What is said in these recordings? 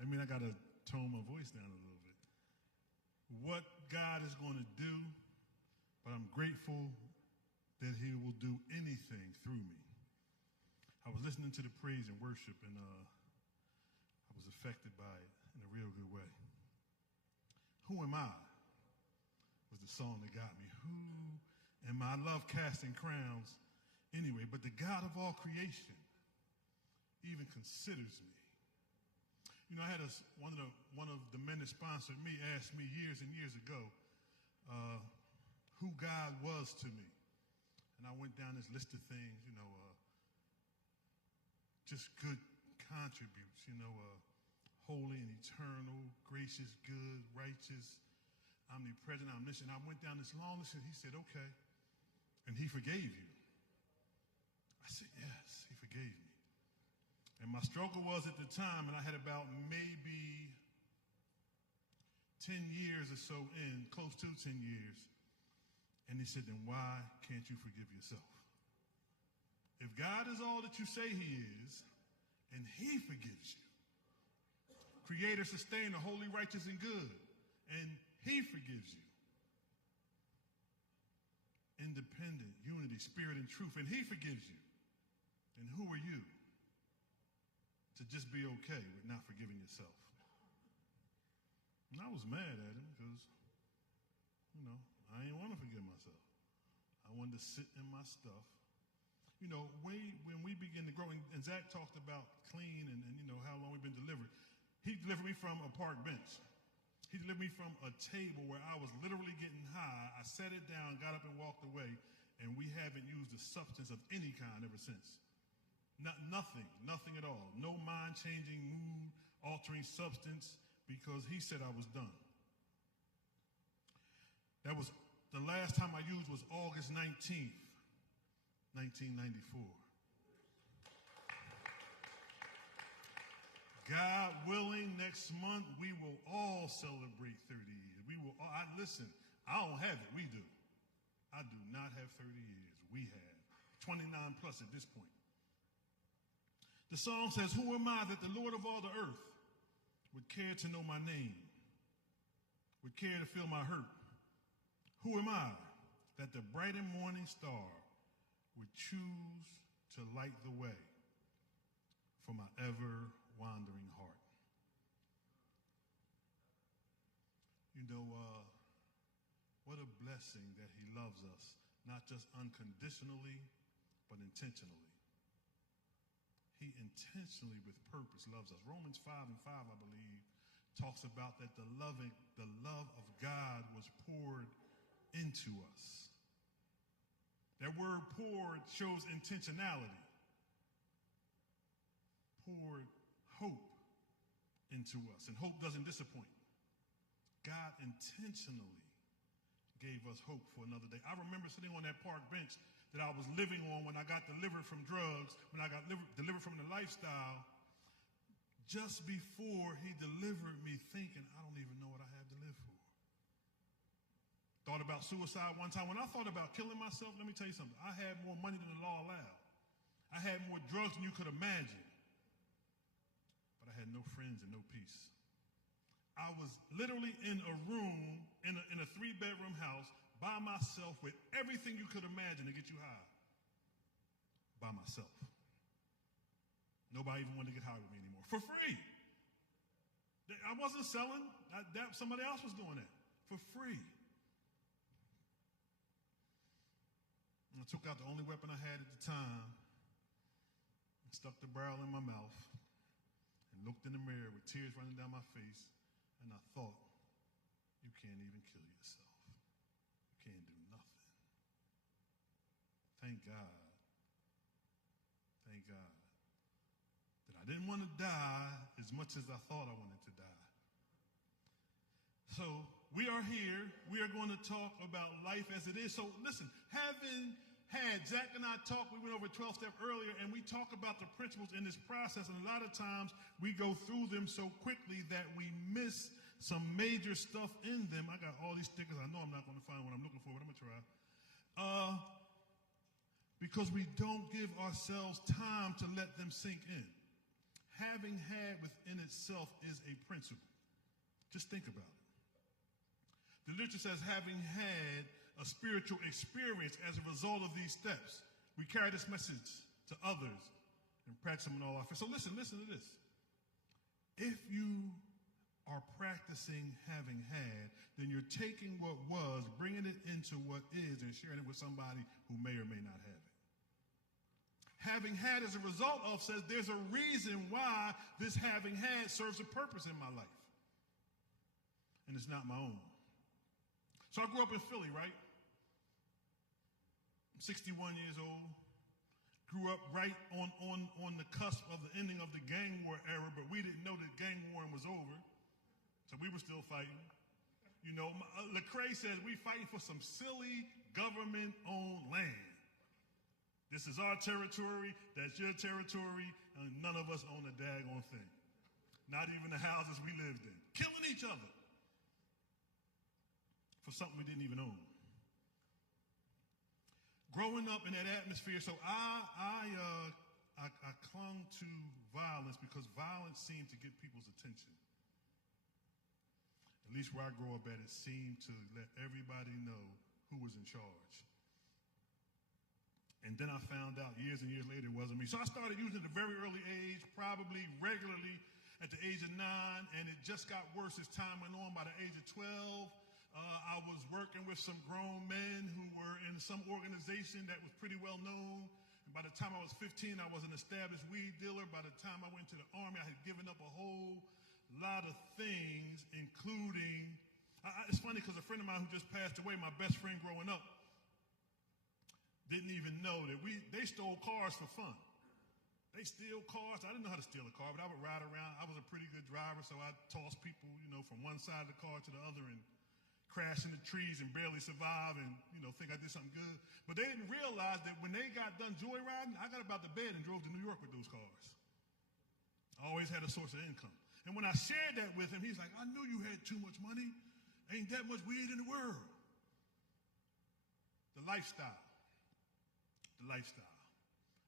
I mean, I got to tone my voice down a little bit. What God is going to do, but I'm grateful that he will do anything through me. I was listening to the praise and worship, and I was affected by it in a real good way. Who am I? Was the song that got me. Who am I? I love casting crowns anyway, but the God of all creation even considers me. You know, I had one of the men that sponsored me asked me years and years ago who God was to me. And I went down this list of things, you know, just good contributes, you know, holy and eternal, gracious, good, righteous, omnipresent, omniscient. I went down this long list and he said, okay, and he forgave you. I said, yes, he forgave me. And my struggle was at the time, and I had about maybe 10 years or so in, close to 10 years. And he said, then why can't you forgive yourself? If God is all that you say he is, and he forgives you, creator, sustainer, holy, righteous, and good, and he forgives you, independent, unity, spirit, and truth, and he forgives you, then who are you to just be okay with not forgiving yourself? And I was mad at him because, you know, I didn't want to forgive myself. I wanted to sit in my stuff. You know, when we begin to grow, and Zach talked about clean and you know, how long we've been delivered. He delivered me from a park bench. He delivered me from a table where I was literally getting high. I set it down, got up and walked away, and we haven't used a substance of any kind ever since. Nothing at all. No mind-changing, mood-altering substance, because he said I was done. That was the last time I used was August 19th, 1994. God willing, next month we will all celebrate 30 years. We will all, listen, I don't have it, we do. I do not have 30 years, we have 29 plus at this point. The song says, who am I that the Lord of all the earth would care to know my name, would care to feel my hurt? Who am I that the bright and morning star would choose to light the way for my ever wandering heart? You know, what a blessing that he loves us, not just unconditionally, but intentionally. He intentionally, with purpose, loves us. Romans 5:5, I believe, talks about that the love of God was poured into us. That word poured shows intentionality. Poured hope into us, and hope doesn't disappoint. God intentionally gave us hope for another day. I remember sitting on that park bench that I was living on when I got delivered from drugs, when I got delivered from the lifestyle, just before he delivered me, thinking, I don't even know what I have to live for. Thought about suicide one time. When I thought about killing myself, let me tell you something. I had more money than the law allowed. I had more drugs than you could imagine. But I had no friends and no peace. I was literally in a room, in a 3-bedroom house, by myself, with everything you could imagine to get you high. By myself. Nobody even wanted to get high with me anymore. For free. I wasn't selling. Somebody else was doing that. For free. And I took out the only weapon I had at the time, and stuck the barrel in my mouth, and looked in the mirror with tears running down my face, and I thought, you can't even kill yourself. You can't do nothing. Thank God that I didn't want to die as much as I thought I wanted to die. So we are here. We are going to talk about life as it is. So listen, having had Zach and I talk, we went over 12-step earlier, and we talk about the principles in this process, and a lot of times we go through them so quickly that we miss some major stuff in them. I got all these stickers. I know I'm not going to find what I'm looking for, but I'm going to try. Because we don't give ourselves time to let them sink in. having had within itself is a principle. Just think about it. The literature says having had a spiritual experience as a result of these steps, we carry this message to others and practice them in all our affairs. So listen to this. If you are practicing having had, then you're taking what was, bringing it into what is, and sharing it with somebody who may or may not have it. Having had as a result of says there's a reason why this having had serves a purpose in my life. And it's not my own. So I grew up in Philly, right? I'm 61 years old. Grew up right on the cusp of the ending of the gang war era, but we didn't know that gang warring was over. So we were still fighting. You know, Lecrae says we fighting for some silly government-owned land. This is our territory, that's your territory, and none of us own a daggone thing. Not even the houses we lived in. Killing each other for something we didn't even own. Growing up in that atmosphere, so I clung to violence because violence seemed to get people's attention. At least where I grew up at, it seemed to let everybody know who was in charge. And then I found out years and years later it wasn't me. So I started using it at a very early age, probably regularly at the age of 9, and it just got worse as time went on. By the age of 12, I was working with some grown men who were in some organization that was pretty well known. And by the time I was 15, I was an established weed dealer. By the time I went to the Army, I had given up a whole lot of things, including, it's funny because a friend of mine who just passed away, my best friend growing up, didn't even know that they stole cars for fun. They steal cars. I didn't know how to steal a car, but I would ride around. I was a pretty good driver, so I'd toss people, from one side of the car to the other and crash into trees and barely survive and, think I did something good. But they didn't realize that when they got done joyriding, I got about to bed and drove to New York with those cars. I always had a source of income. And when I shared that with him, he's like, I knew you had too much money. Ain't that much weed in the world. The lifestyle. I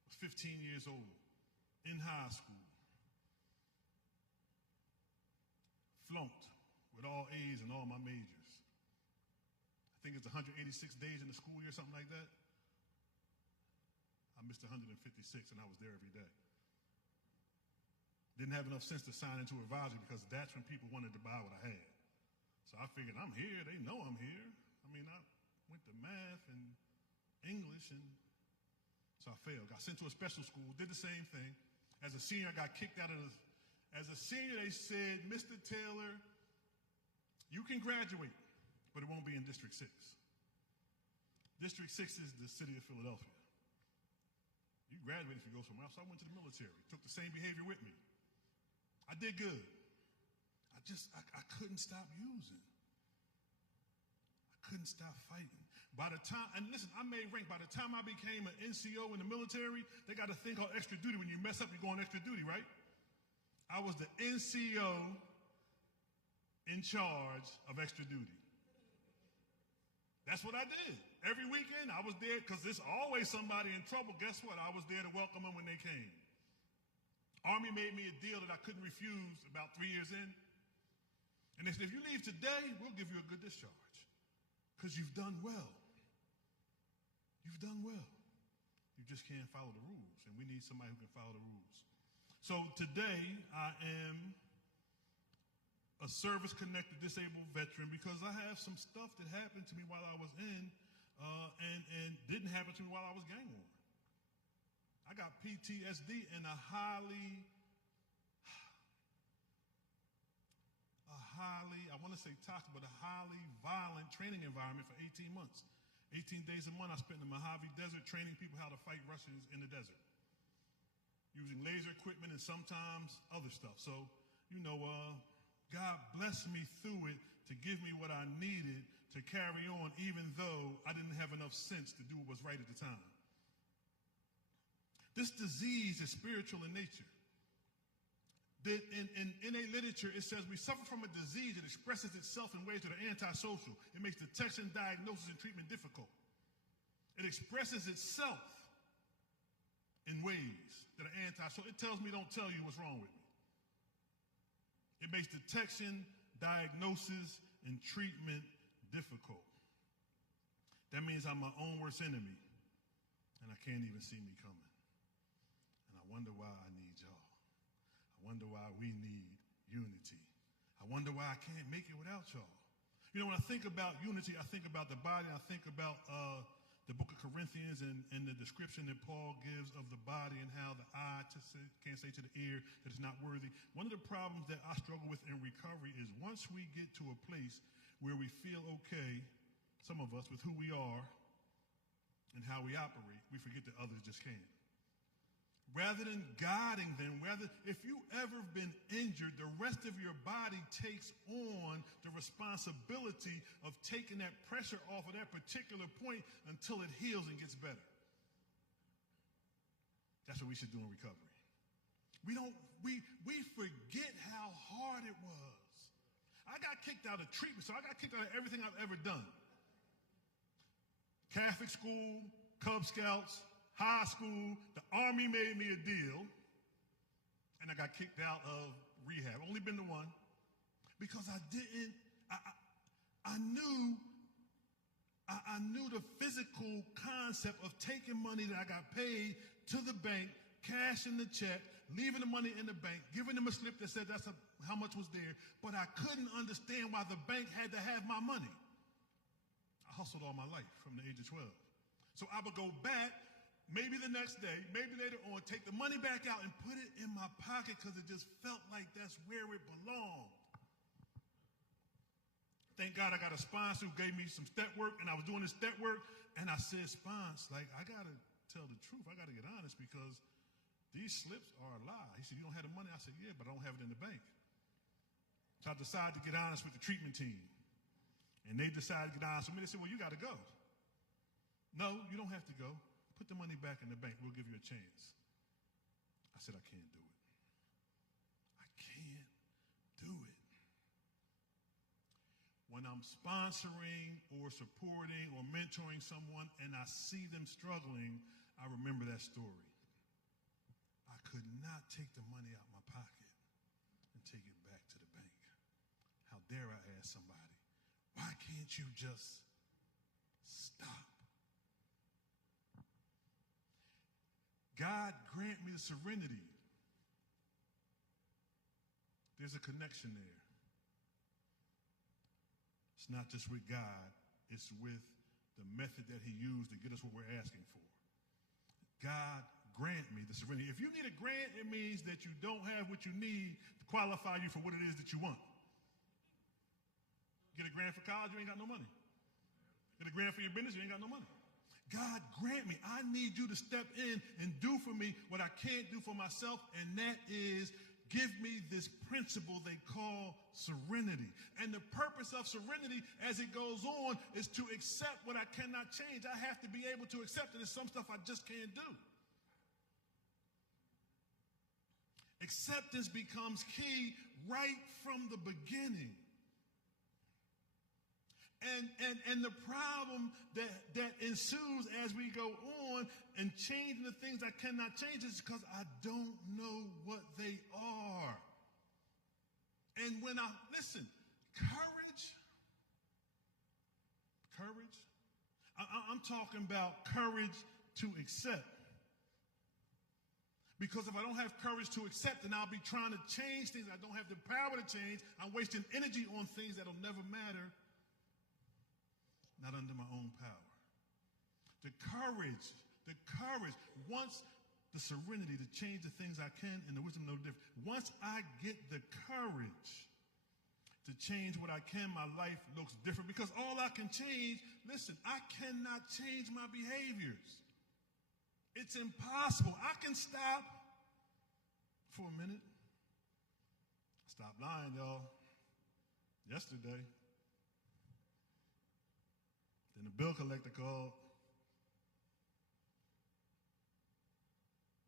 was 15 years old, in high school. Flunked with all A's and all my majors. I think it's 186 days in the school year, something like that. I missed 156 and I was there every day. Didn't have enough sense to sign into advisory because that's when people wanted to buy what I had. So I figured I'm here, they know I'm here. I went to math and English, and so I failed. Got sent to a special school, did the same thing. As a senior, I got kicked out of as a senior, they said, Mr. Taylor, you can graduate, but it won't be in District 6. District 6 is the city of Philadelphia. You graduate if you go somewhere else. So I went to the military, took the same behavior with me. I did good. I couldn't stop using. I couldn't stop fighting. By the time, and listen, I made rank. By the time I became an NCO in the military, they got a thing called extra duty. When you mess up, you go on extra duty, right? I was the NCO in charge of extra duty. That's what I did. Every weekend, I was there because there's always somebody in trouble. Guess what? I was there to welcome them when they came. Army made me a deal that I couldn't refuse about 3 years in. And they said, if you leave today, we'll give you a good discharge because you've done well. You've done well. You just can't follow the rules, and we need somebody who can follow the rules. So today, I am a service-connected disabled veteran because I have some stuff that happened to me while I was in and didn't happen to me while I was gang warring. I got PTSD in a highly, I want to say toxic, but a highly violent training environment for 18 months. 18 days a month I spent in the Mojave Desert training people how to fight Russians in the desert. Using laser equipment and sometimes other stuff. So, God blessed me through it to give me what I needed to carry on, even though I didn't have enough sense to do what was right at the time. This disease is spiritual in nature. In a literature, it says we suffer from a disease that expresses itself in ways that are antisocial. It makes detection, diagnosis, and treatment difficult. It expresses itself in ways that are antisocial. It tells me don't tell you what's wrong with me. It makes detection, diagnosis, and treatment difficult. That means I'm my own worst enemy, and I can't even see me coming. And I wonder why I need y'all. I wonder why we need unity. I wonder why I can't make it without y'all. You know, when I think about unity, I think about the body. I think about the book of Corinthians and the description that Paul gives of the body and how the eye can't say to the ear that it's not worthy. One of the problems that I struggle with in recovery is once we get to a place where we feel okay, some of us, with who we are and how we operate, we forget that others just can't. Rather than guiding them, if you ever been injured, the rest of your body takes on the responsibility of taking that pressure off of that particular point until it heals and gets better. That's what we should do in recovery. We forget how hard it was. I got kicked out of treatment, so I got kicked out of everything I've ever done. Catholic school, Cub Scouts, high school, the Army made me a deal, and I got kicked out of rehab. Only been to one. Because I knew the physical concept of taking money that I got paid to the bank, cashing the check, leaving the money in the bank, giving them a slip that said how much was there, but I couldn't understand why the bank had to have my money. I hustled all my life from the age of 12. So I would go back, maybe the next day, maybe later on, take the money back out and put it in my pocket because it just felt like that's where it belonged. Thank God I got a sponsor who gave me some step work, and I was doing this step work, and I said, Spons, I got to tell the truth. I got to get honest because these slips are a lie. He said, you don't have the money? I said, yeah, but I don't have it in the bank. So I decided to get honest with the treatment team. And they decided to get honest with me. They said, well, you got to go. No, you don't have to go. Put the money back in the bank. We'll give you a chance. I said, I can't do it. I can't do it. When I'm sponsoring or supporting or mentoring someone and I see them struggling, I remember that story. I could not take the money out of my pocket and take it back to the bank. How dare I ask somebody, why can't you just stop? God grant me the serenity. There's a connection there. It's not just with God, it's with the method that he used to get us what we're asking for. God grant me the serenity. If you need a grant, it means that you don't have what you need to qualify you for what it is that you want. Get a grant for college, you ain't got no money. Get a grant for your business, you ain't got no money. God grant me, I need you to step in and do for me what I can't do for myself, and that is give me this principle they call serenity. And the purpose of serenity as it goes on is to accept what I cannot change. I have to be able to accept that there's some stuff I just can't do. Acceptance becomes key right from the beginning. And the problem that ensues as we go on and changing the things I cannot change is because I don't know what they are. And when listen, courage, I'm talking about courage to accept. Because if I don't have courage to accept, then I'll be trying to change things I don't have the power to change. I'm wasting energy on things that'll never matter. Not under my own power. The courage, once the serenity to change the things I can and the wisdom no different. Once I get the courage to change what I can, my life looks different because all I can change, listen, I cannot change my behaviors. It's impossible. I can stop for a minute. Stop lying, y'all. Yesterday. Then the bill collector called.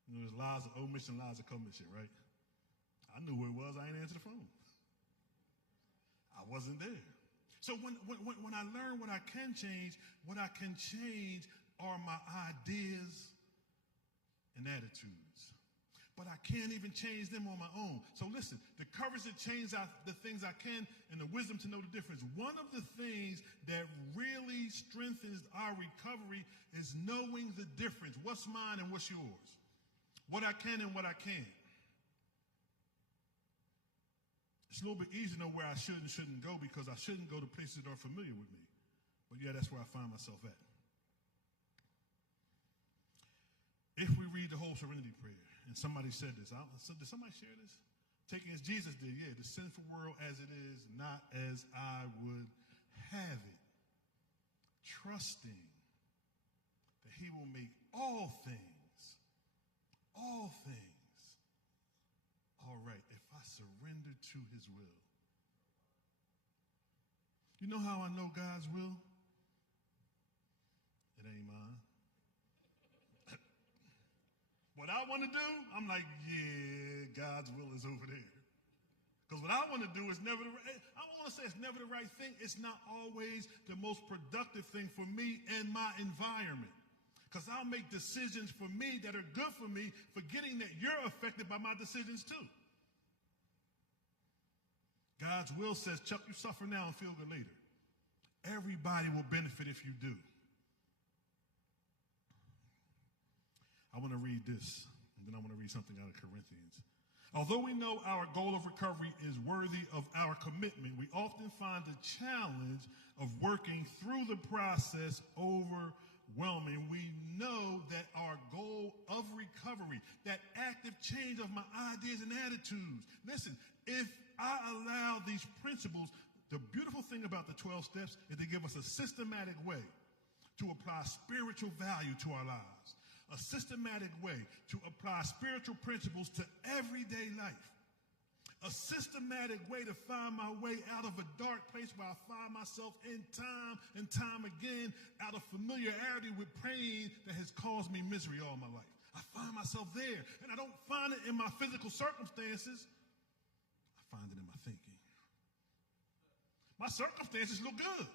You know, there's lies of omission, lies of commission, right? I knew where it was. I didn't answer the phone. I wasn't there. So when I learn what I can change are my ideas and attitudes. but I can't even change them on my own. So listen, the courage to change the things I can and the wisdom to know the difference. One of the things that really strengthens our recovery is knowing the difference. What's mine and what's yours? What I can and what I can't. It's a little bit easier to know where I should and shouldn't go because I shouldn't go to places that are familiar with me. But yeah, that's where I find myself at. If we read the whole serenity prayer, and somebody said this, did somebody share this? Taking as Jesus did, yeah, the sinful world as it is, not as I would have it. Trusting that he will make all things all right if I surrender to his will. You know how I know God's will? It ain't mine. What I want to do, I'm like, yeah, God's will is over there. Because what I want to do is never I don't want to say it's never the right thing. It's not always the most productive thing for me and my environment. Because I'll make decisions for me that are good for me, forgetting that you're affected by my decisions too. God's will says, Chuck, you suffer now and feel good later. Everybody will benefit if you do. I want to read this, and then I want to read something out of Corinthians. Although we know our goal of recovery is worthy of our commitment, we often find the challenge of working through the process overwhelming. We know that our goal of recovery, that active change of my ideas and attitudes. Listen, if I allow these principles, the beautiful thing about the 12 steps is they give us a systematic way to apply spiritual value to our lives. A systematic way to apply spiritual principles to everyday life. A systematic way to find my way out of a dark place where I find myself in time and time again out of familiarity with pain that has caused me misery all my life. I find myself there, and I don't find it in my physical circumstances. I find it in my thinking. My circumstances look good.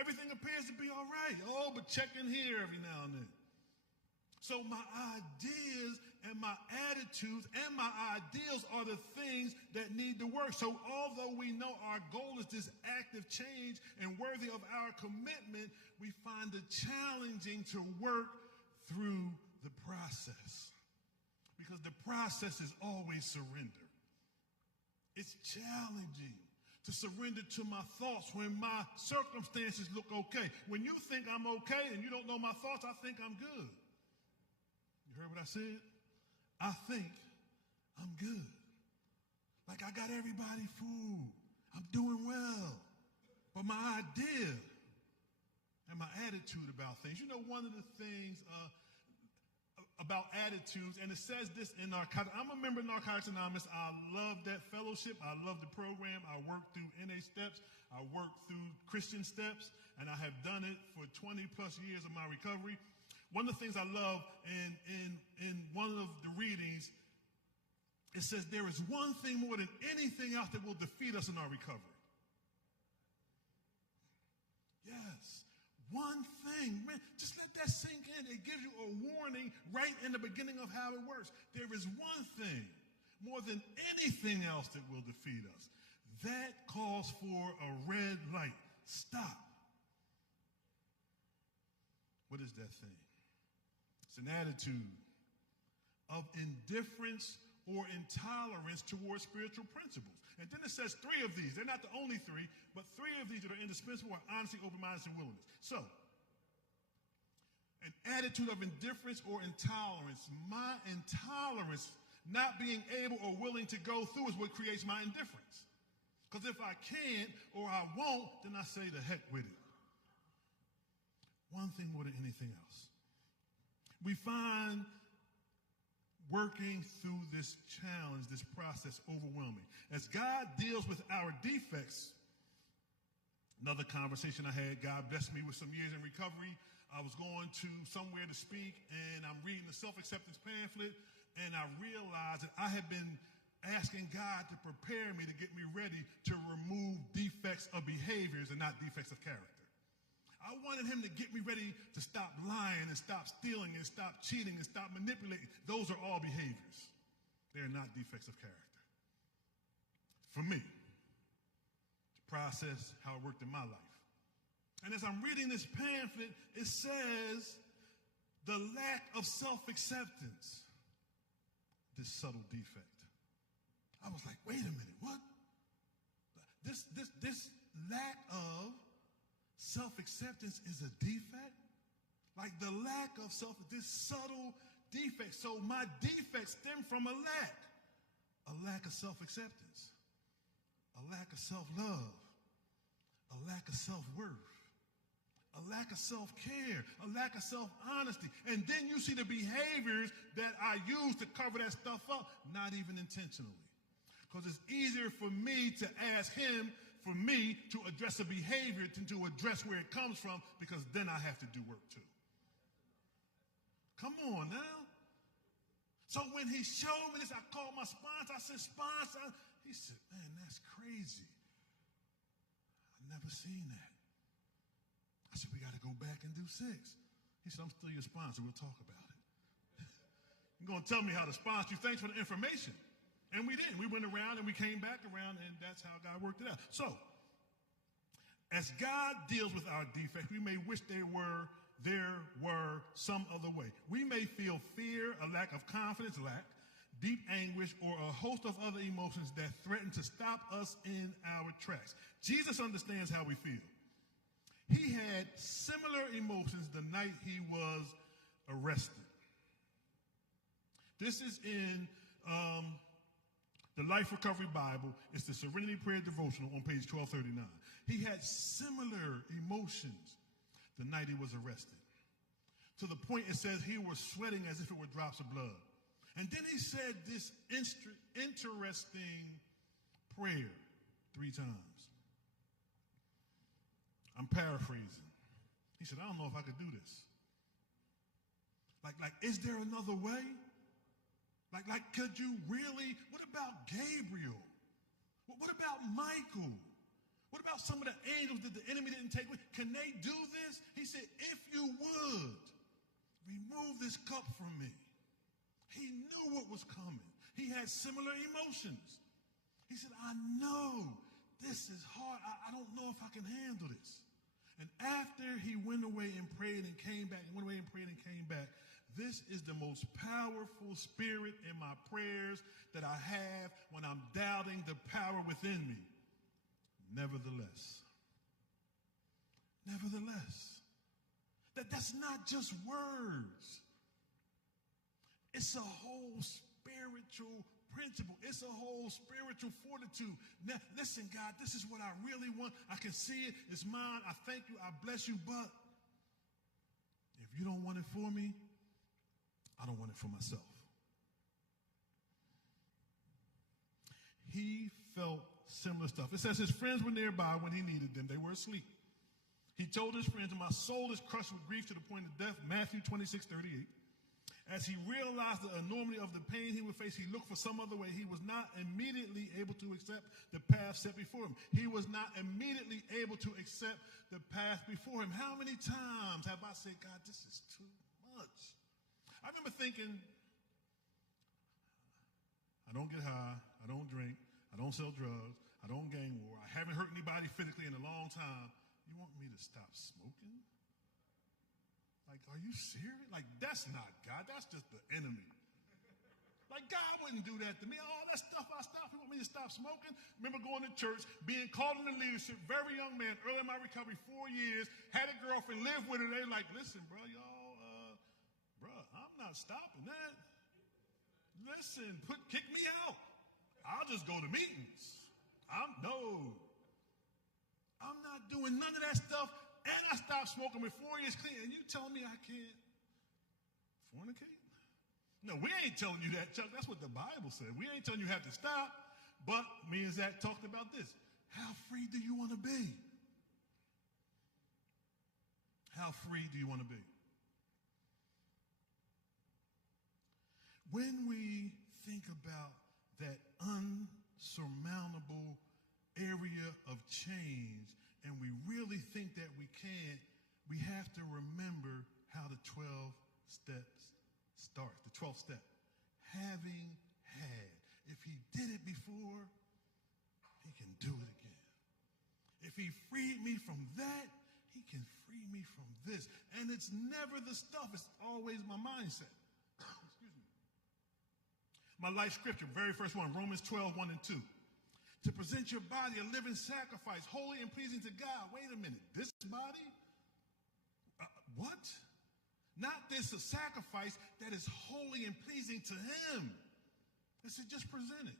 Everything appears to be all right. Oh, but check in here every now and then. So my ideas and my attitudes and my ideals are the things that need to work. So although we know our goal is this active change and worthy of our commitment, we find it challenging to work through the process. Because the process is always surrender. It's challenging to surrender to my thoughts when my circumstances look okay. When you think I'm okay and you don't know my thoughts, I think I'm good. You heard what I said? I think I'm good. Like I got everybody food. I'm doing well. But my idea and my attitude about things. You know, one of the things about attitudes, and it says this in Narcotics. I'm a member of Narcotics Anonymous. I love that fellowship. I love the program. I work through NA steps. I work through Christian steps, and I have done it for 20 plus years of my recovery. One of the things I love in one of the readings, it says there is one thing more than anything else that will defeat us in our recovery. Yes, one thing. Man, just let that sink in. It gives you a warning right in the beginning of how it works. There is one thing more than anything else that will defeat us. That calls for a red light. Stop. What is that thing? It's an attitude of indifference or intolerance towards spiritual principles. And then it says 3 of these. They're not the only 3, but 3 of these that are indispensable are honesty, open-mindedness, and willingness. So, an attitude of indifference or intolerance. My intolerance, not being able or willing to go through, is what creates my indifference. Because if I can't or I won't, then I say the heck with it. One thing more than anything else. We find working through this challenge, this process, overwhelming. As God deals with our defects, another conversation I had, God blessed me with some years in recovery. I was going to somewhere to speak, and I'm reading the self-acceptance pamphlet, and I realized that I had been asking God to prepare me, to get me ready to remove defects of behaviors and not defects of character. I wanted him to get me ready to stop lying and stop stealing and stop cheating and stop manipulating. Those are all behaviors. They're not defects of character. For me, to process how it worked in my life. And as I'm reading this pamphlet, it says the lack of self-acceptance, this subtle defect. I was like, wait a minute, what? This lack of self-acceptance is a defect? Like the lack of this subtle defect. So my defects stem from a lack of self-acceptance, a lack of self-love, a lack of self-worth, a lack of self-care, a lack of self-honesty. And then you see the behaviors that I use to cover that stuff up, not even intentionally. Because it's easier for me to ask him for me to address a behavior than to address where it comes from, because then I have to do work too. Come on now. So when he showed me this, I called my sponsor. I said, sponsor. He said, man, that's crazy. I've never seen that. I said, we got to go back and do 6. He said, I'm still your sponsor. We'll talk about it. You're going to tell me how to sponsor you. Thanks for the information. And we did. We went around and we came back around, and that's how God worked it out. So, as God deals with our defects, we may wish there were some other way. We may feel fear, a lack of confidence, deep anguish, or a host of other emotions that threaten to stop us in our tracks. Jesus understands how we feel. He had similar emotions the night he was arrested. This is in the Life Recovery Bible. It's the Serenity Prayer Devotional on page 1239. He had similar emotions the night he was arrested. To the point it says he was sweating as if it were drops of blood. And then he said this interesting prayer 3 times. I'm paraphrasing. He said, I don't know if I could do this. Like, is there another way? Like, could you really? What about Gabriel? What about Michael? What about some of the angels that the enemy didn't take with? Can they do this? He said, if you would, remove this cup from me. He knew what was coming. He had similar emotions. He said, I know this is hard. I don't know if I can handle this. And after he went away and prayed and came back, this is the most powerful spirit in my prayers that I have when I'm doubting the power within me. Nevertheless, that's not just words. It's a whole spiritual principle. It's a whole spiritual fortitude. Now, listen, God, this is what I really want. I can see it. It's mine. I thank you. I bless you. But if you don't want it for me, I don't want it for myself. He felt similar stuff. It says his friends were nearby when he needed them. They were asleep. He told his friends, my soul is crushed with grief to the point of death, Matthew 26:38. As he realized the enormity of the pain he would face, he looked for some other way. He was not immediately able to accept the path set before him. He was not immediately able to accept the path before him. How many times have I said, God, this is too much? I remember thinking, I don't get high, I don't drink, I don't sell drugs, I don't gang war, I haven't hurt anybody physically in a long time. You want me to stop smoking? Like, are you serious? Like, that's not God. That's just the enemy. Like, God wouldn't do that to me. All that stuff I stopped. He want me to stop smoking. Remember going to church, being called into leadership, very young man, early in my recovery, 4 years, had a girlfriend, lived with her. They like, listen, bro, I'm not stopping that. Listen, kick me out. I'll just go to meetings. I'm not doing none of that stuff. And I stopped smoking with 4 years clean. And you tell me I can't fornicate? No, we ain't telling you that, Chuck. That's what the Bible said. We ain't telling you have to stop. But me and Zach talked about this. How free do you want to be? How free do you want to be? When we think about that unsurmountable area of change, and we really think that we can't, we have to remember how the 12 steps start. The 12th step. Having had. If he did it before, he can do it again. If he freed me from that, he can free me from this. And it's never the stuff. It's always my mindset. Excuse me. My life scripture, very first one, Romans 12, 1 and 2. To present your body a living sacrifice, holy and pleasing to God. Wait a minute. This body? What? Not this, a sacrifice that is holy and pleasing to him. It said just present it.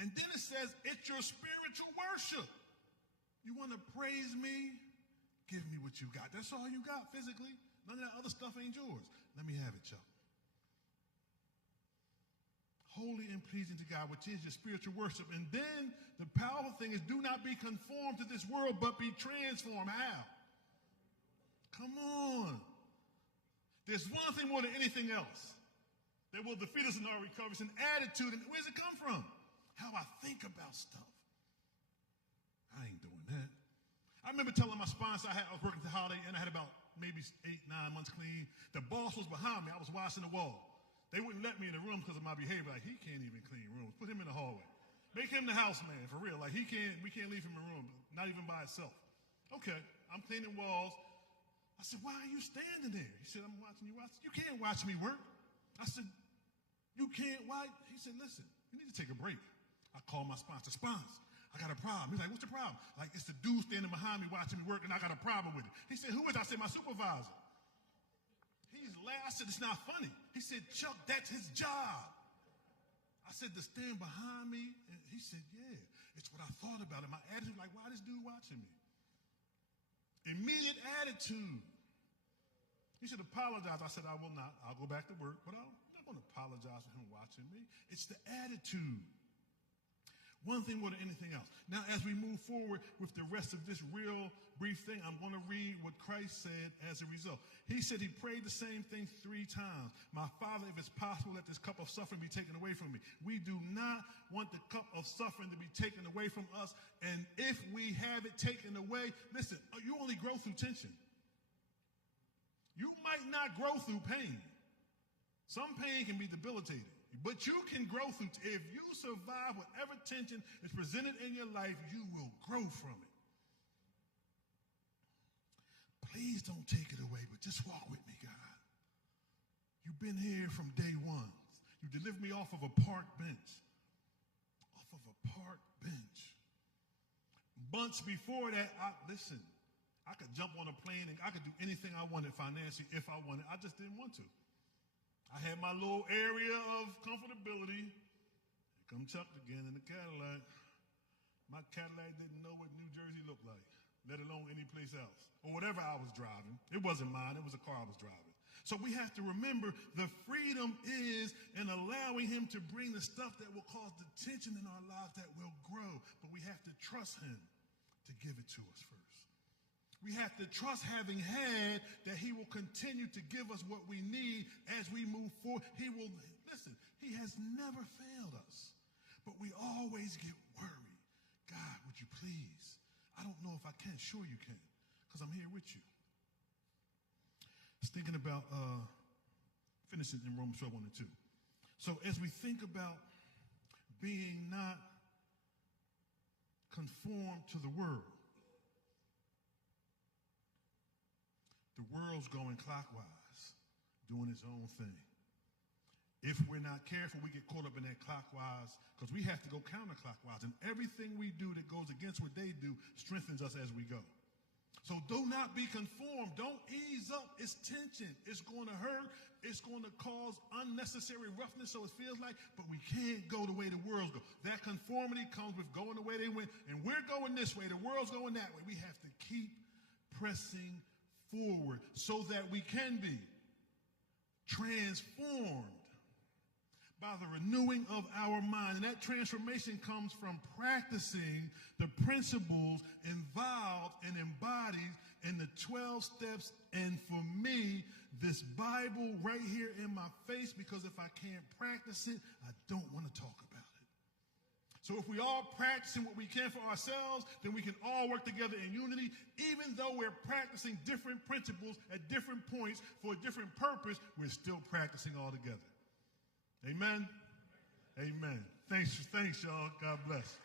And then it says it's your spiritual worship. You want to praise me? Give me what you got. That's all you got physically. None of that other stuff ain't yours. Let me have it, y'all. Holy and pleasing to God, which is your spiritual worship. And then the powerful thing is do not be conformed to this world, but be transformed. How? Come on. There's one thing more than anything else that will defeat us in our recovery. It's an attitude. And where does it come from? How I think about stuff. I ain't doing that. I remember telling my sponsor I was working at the Holiday Inn. I had about maybe 8-9 months clean. The boss was behind me. I was washing the wall. They wouldn't let me in the room because of my behavior. Like, he can't even clean rooms. Put him in the hallway. Make him the house man, for real. Like, we can't leave him in the room, not even by itself. Okay, I'm cleaning walls. I said, why are you standing there? He said, I'm watching you watch. You can't watch me work. I said, you can't watch. He said, listen, you need to take a break. I called my sponsor. I got a problem. He's like, what's the problem? Like, it's the dude standing behind me watching me work, and I got a problem with it. He said, who is it? I said, my supervisor. He's laughing. I said, it's not funny. He said, Chuck, that's his job. I said, to stand behind me? And he said, yeah, it's what I thought about it. My attitude, like, why this dude watching me? Immediate attitude. He said, apologize. I said, I will not. I'll go back to work, but I'm not going to apologize for him watching me. It's the attitude. One thing more than anything else. Now, as we move forward with the rest of this real brief thing, I'm going to read what Christ said as a result. He said he prayed the same thing 3 times. My Father, if it's possible, let this cup of suffering be taken away from me. We do not want the cup of suffering to be taken away from us. And if we have it taken away, listen, you only grow through tension. You might not grow through pain. Some pain can be debilitating. But you can grow through. If you survive whatever tension is presented in your life, you will grow from it. Please don't take it away, but just walk with me, God. You've been here from day one. You delivered me off of a park bench. Off of a park bench. Months before that, listen, I could jump on a plane and I could do anything I wanted financially if I wanted. I just didn't want to. I had my little area of comfortability. Here come Chuck again in the Cadillac. My Cadillac didn't know what New Jersey looked like, let alone any place else. Or whatever I was driving. It wasn't mine. It was a car I was driving. So we have to remember the freedom is in allowing him to bring the stuff that will cause the tension in our lives that will grow. But we have to trust him to give it to us first. We have to trust, having had, that he will continue to give us what we need as we move forward. He will, listen, he has never failed us. But we always get worried. God, would you please? I don't know if I can. Sure you can, because I'm here with you. I was thinking about finishing in Romans 12, 1 and 2. So as we think about being not conformed to the world, the world's going clockwise, doing its own thing. If we're not careful, we get caught up in that clockwise because we have to go counterclockwise. And everything we do that goes against what they do strengthens us as we go. So do not be conformed. Don't ease up. It's tension. It's going to hurt. It's going to cause unnecessary roughness, so it feels like, but we can't go the way the world's go. That conformity comes with going the way they went, and we're going this way. The world's going that way. We have to keep pressing forward so that we can be transformed by the renewing of our mind. And that transformation comes from practicing the principles involved and embodied in the 12 steps. And for me, this Bible right here in my face, because if I can't practice it, I don't want to talk about it. So if we all practicing what we can for ourselves, then we can all work together in unity, even though we're practicing different principles at different points for a different purpose, we're still practicing all together. Amen? Amen. Thanks, y'all. God bless.